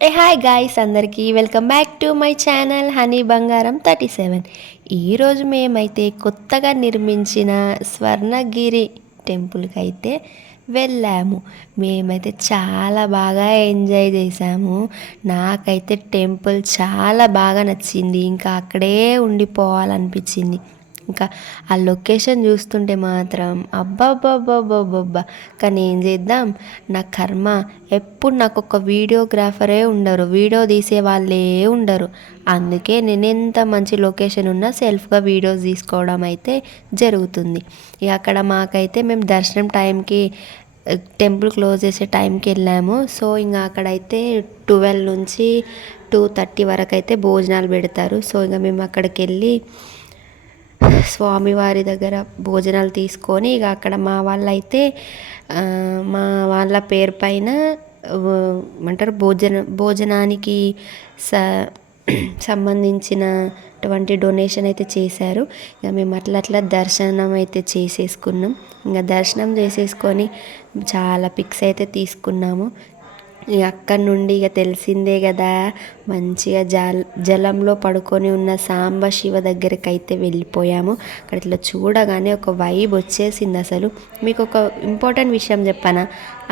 Hi guys అందరికీ welcome back to my channel honey బంగారం 37. ఈరోజు మేమైతే కొత్తగా నిర్మించిన స్వర్ణగిరి టెంపుల్కి అయితే వెళ్ళాము. మేమైతే చాలా బాగా ఎంజాయ్ చేసాము. నాకైతే టెంపుల్ చాలా బాగా నచ్చింది. ఇంకా అక్కడే ఉండిపోవాలనిపించింది. ఇంకా ఆ లొకేషన్ చూస్తుంటే మాత్రం అబ్బాబ్బాబ్బాబ్బబ్బా. కానీ ఏం చేద్దాం, నా కర్మ. ఎప్పుడు నాకు ఒక వీడియోగ్రాఫరే ఉండరు, వీడియో తీసే వాళ్ళే ఉండరు. అందుకే నేను ఎంత మంచి లొకేషన్ ఉన్నా సెల్ఫ్గా వీడియోస్ తీసుకోవడం అయితే జరుగుతుంది. ఇక అక్కడ మాకైతే మేము దర్శనం టైంకి, టెంపుల్ క్లోజ్ చేసే టైంకి వెళ్ళాము. సో ఇంకా అక్కడైతే 12 నుంచి 2:30 వరకు అయితే భోజనాలు పెడతారు. సో ఇంకా మేము అక్కడికి వెళ్ళి స్వామివారి దగ్గర భోజనాలు తీసుకొని ఇక అక్కడ మా వాళ్ళైతే మా వాళ్ళ పేరు పైన ఏమంటారు భోజనానికి సంబంధించినటువంటి డొనేషన్ అయితే చేశారు. ఇక మేము అట్లా దర్శనం అయితే చేసేసుకున్నాం. ఇంకా దర్శనం చేసేసుకొని చాలా పిక్స్ అయితే తీసుకున్నాము. ఇక అక్కడి నుండి ఇక తెలిసిందే కదా, మంచిగా జలంలో పడుకొని ఉన్న సాంబ శివ దగ్గరికి అయితే వెళ్ళిపోయాము. అక్కడ ఇట్లా చూడగానే ఒక వైబ్ వచ్చేసింది. అసలు మీకు ఒక ఇంపార్టెంట్ విషయం చెప్పనా,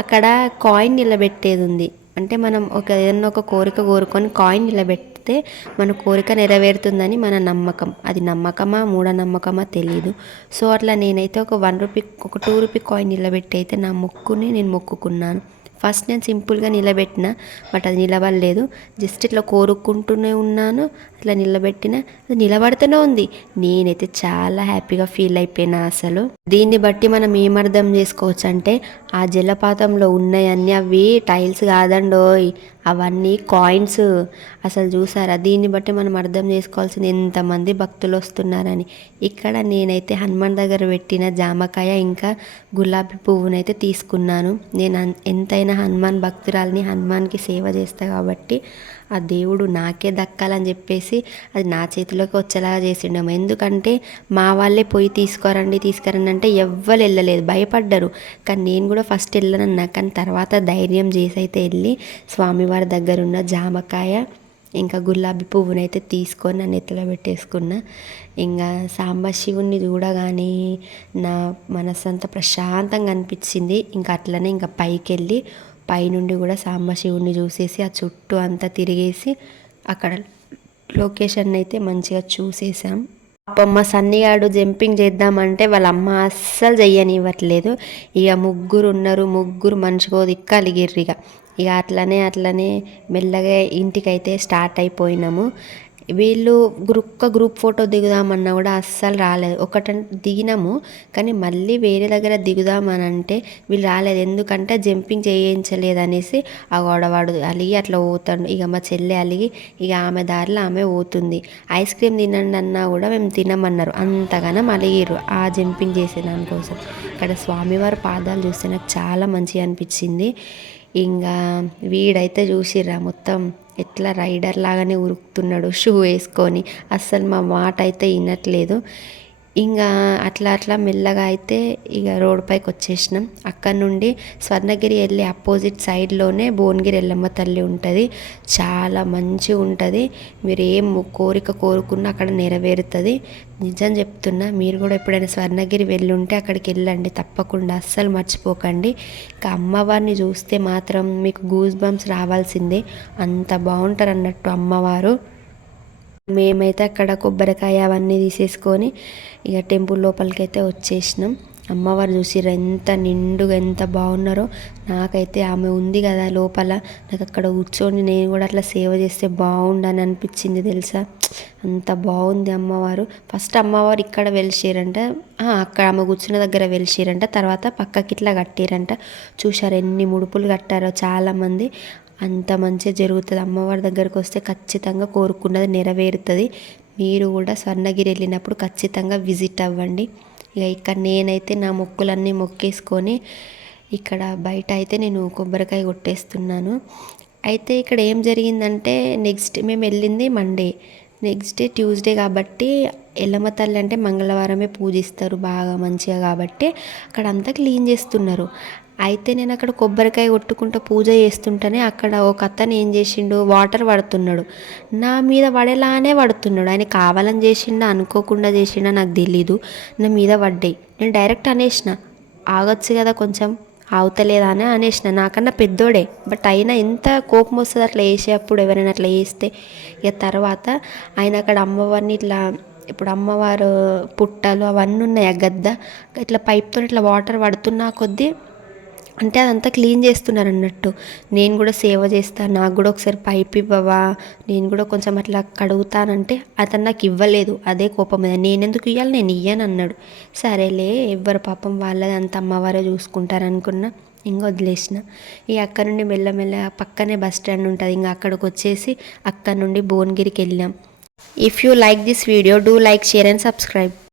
అక్కడ కాయిన్ నిలబెట్టేది ఉంది. అంటే మనం ఏదన్నా ఒక కోరిక కోరుకొని కాయిన్ నిలబెడితే మన కోరిక నెరవేరుతుందని మన నమ్మకం. అది నమ్మకమా మూఢనమ్మకమా తెలియదు. సో అట్లా నేనైతే ఒక 1 రూపీ, ఒక 2 రూపీ కాయిన్ నిలబెట్టి అయితే నా మొక్కుని నేను మొక్కుకున్నాను. ఫస్ట్ నేను సింపుల్గా నిలబెట్టిన, బట్ అది నిలబడలేదు. జస్ట్ ఇట్లా కోరుకుంటూనే ఉన్నాను, అట్లా నిలబెట్టిన, అది నిలబడుతూనే ఉంది. నేనైతే చాలా హ్యాపీగా ఫీల్ అయిపోయినా. అసలు దీన్ని బట్టి మనం ఏమర్థం చేసుకోవచ్చు అంటే, ఆ జలపాతంలో ఉన్నాయన్నీ అవి టైల్స్ కాదండోయ్, అవన్నీ కాయిన్స్. అసలు చూసారా, దీన్ని బట్టి మనం అర్థం చేసుకోవాల్సింది ఎంతమంది భక్తులు వస్తున్నారని. ఇక్కడ నేనైతే హనుమాన్ దగ్గర పెట్టిన జామకాయ ఇంకా గులాబీ పువ్వునైతే తీసుకున్నాను. నేను ఎంతైనా హనుమాన్ భక్తురాలని, హనుమాన్కి సేవ చేస్తా కాబట్టి ఆ దేవుడు నాకే దక్కాలని చెప్పేసి అది నా చేతిలోకి వచ్చేలాగా చేసిండము. ఎందుకంటే మా వాళ్ళే పోయి తీసుకురండి అంటే ఎవ్వరు వెళ్ళలేదు, భయపడ్డారు. కానీ నేను కూడా ఫస్ట్ వెళ్ళనన్నా, కానీ తర్వాత ధైర్యం చేసి అయితే వెళ్ళి స్వామివారి దగ్గర ఉన్న జామకాయ ఇంకా గులాబీ పువ్వునైతే తీసుకొని నా నెత్తిలో పెట్టేసుకున్నా. ఇంకా సాంబశివుణ్ణి చూడగానే నా మనసంతా ప్రశాంతంగా అనిపించింది. ఇంకా అట్లనే ఇంకా పైకి వెళ్ళి పైనుండి కూడా సాంబశివుణ్ణి చూసేసి ఆ చుట్టూ అంతా తిరిగేసి అక్కడ లొకేషన్ అయితే మంచిగా చూసేసాం. మా సన్నిగాడు జంపింగ్ చేద్దామంటే వాళ్ళ అమ్మ అస్సలు చెయ్యనివ్వట్లేదు. ఇక ముగ్గురు ఉన్నారు, ముగ్గురు మనిషికో దిక్కు అలిగిర్రిగా. ఇక అట్లనే మెల్లగా ఇంటికైతే స్టార్ట్ అయిపోయినాము. వీళ్ళు గ్రూప్ ఫోటో దిగుదామన్నా కూడా అస్సలు రాలేదు. దిగినాము, కానీ మళ్ళీ వేరే దగ్గర దిగుదామని అంటే వీళ్ళు రాలేదు. ఎందుకంటే జంపింగ్ చేయించలేదు అనేసి ఆ గొడవాడు అలిగి అట్లా పోతాడు. ఇక మా చెల్లె అలిగి ఇక ఆమె దారిలో ఆమె పోతుంది. ఐస్ క్రీమ్ తినండి అన్నా కూడా మేము తినమన్నారు. అంతగానం అలిగిర్రు ఆ జంపింగ్ చేసే దానికోసం. ఇక్కడ స్వామివారి పాదాలు చూస్తే నాకు చాలా మంచిగా అనిపించింది. ఇంకా వీడైతే చూసిర్రా మొత్తం ఎట్లా రైడర్ లాగానే ఉరుకుతున్నాడు షూ వేసుకొని. అస్సలు మా మాట అయితే వినట్లేదు. ఇంకా అట్లా మెల్లగా అయితే ఇక రోడ్ పైకి వచ్చేసినాం. అక్కడ నుండి స్వర్ణగిరి వెళ్ళి అపోజిట్ సైడ్లోనే భువనగిరి ఎల్లమ్మ తల్లి ఉంటుంది. చాలా మంచిగా ఉంటుంది. మీరు ఏం కోరిక కోరుకున్నా అక్కడ నెరవేరుతుంది. నిజం చెప్తున్నా, మీరు కూడా ఎప్పుడైనా స్వర్ణగిరి వెళ్ళుంటే అక్కడికి వెళ్ళండి తప్పకుండా, అస్సలు మర్చిపోకండి. ఇంకా అమ్మవారిని చూస్తే మాత్రం మీకు గూస్ బంప్స్ రావాల్సిందే, అంత బాగుంటారు అన్నట్టు అమ్మవారు. మేమైతే అక్కడ కొబ్బరికాయ అవన్నీ తీసేసుకొని ఇక టెంపుల్ లోపలికి అయితే వచ్చేసినాం. అమ్మవారు చూసిర్రు ఎంత నిండుగా ఎంత బాగున్నారో. నాకైతే ఆమె ఉంది కదా లోపల, నాకు అక్కడ కూర్చొని నేను కూడా అట్లా సేవ చేస్తే బాగుండని అనిపించింది తెలుసా. అంత బాగుంది అమ్మవారు. ఫస్ట్ అమ్మవారు ఇక్కడ వెలిసిరంట, అక్కడ ఆమె కూర్చున్న దగ్గర వెలిసిరంట, తర్వాత పక్కకి ఇట్లా కట్టిరంట. చూశారు ఎన్ని ముడుపులు కట్టారో చాలామంది. అంత మంచిగా జరుగుతుంది. అమ్మవారి దగ్గరకు వస్తే ఖచ్చితంగా కోరుకున్నది నెరవేరుతుంది. మీరు కూడా స్వర్ణగిరి వెళ్ళినప్పుడు ఖచ్చితంగా విజిట్ అవ్వండి. ఇక ఇక్కడ నేనైతే నా మొక్కులన్నీ మొక్కేసుకొని ఇక్కడ బయట అయితే నేను కొబ్బరికాయ కొట్టేస్తున్నాను. అయితే ఇక్కడ ఏం జరిగిందంటే, నెక్స్ట్ మేము వెళ్ళింది మండే, నెక్స్ట్ డే ట్యూస్డే కాబట్టి ఎల్లమ్మ తల్లి అంటే మంగళవారమే పూజిస్తారు బాగా మంచిగా, కాబట్టి అక్కడ అంతా క్లీన్ చేస్తున్నారు. అయితే నేను అక్కడ కొబ్బరికాయ కొట్టుకుంటూ పూజ చేస్తుంటేనే అక్కడ ఒక అతను ఏం చేసిండు, వాటర్ పడుతున్నాడు, నా మీద పడేలానే పడుతున్నాడు. ఆయన కావాలని చేసిండా అనుకోకుండా చేసిండా నాకు తెలీదు, నా మీద పడ్డాయి. నేను డైరెక్ట్ అనేసిన, ఆగొచ్చు కదా కొంచెం, ఆగుతలేదా అని అనేసిన. నాకన్నా పెద్దోడే, బట్ అయినా ఎంత కోపం వస్తుంది అట్లా వేసేటప్పుడు, ఎవరైనా అట్లా వేస్తే. ఇక తర్వాత ఆయన అక్కడ అమ్మవారిని ఇట్లా, ఇప్పుడు అమ్మవారు పుట్టలు అవన్నీ ఉన్నాయి, ఆ గద్ద ఇట్లా పైప్తో ఇట్లా వాటర్ పడుతున్నా కొద్దీ, అంటే అదంతా క్లీన్ చేస్తున్నారు అన్నట్టు. నేను కూడా సేవ చేస్తాను, నాకు కూడా ఒకసారి పైప్ ఇవ్వవా, నేను కూడా కొంచెం అట్లా కడుగుతానంటే అతను నాకు ఇవ్వలేదు. అదే కోపం మీద నేనెందుకు ఇవ్వాలి, నేను ఇయ్యను అన్నాడు. సరేలే ఎవ్వరు పాపం వాళ్ళది అంత అమ్మవారే చూసుకుంటారు అనుకున్నా, ఇంకా వదిలేసిన. ఈ అక్కడ నుండి మెల్లమెల్ల పక్కనే బస్ స్టాండ్ ఉంటుంది, ఇంకా అక్కడికి వచ్చేసి అక్కడ నుండి భువనగిరికి వెళ్ళాం. If you like this video, do like, share and subscribe.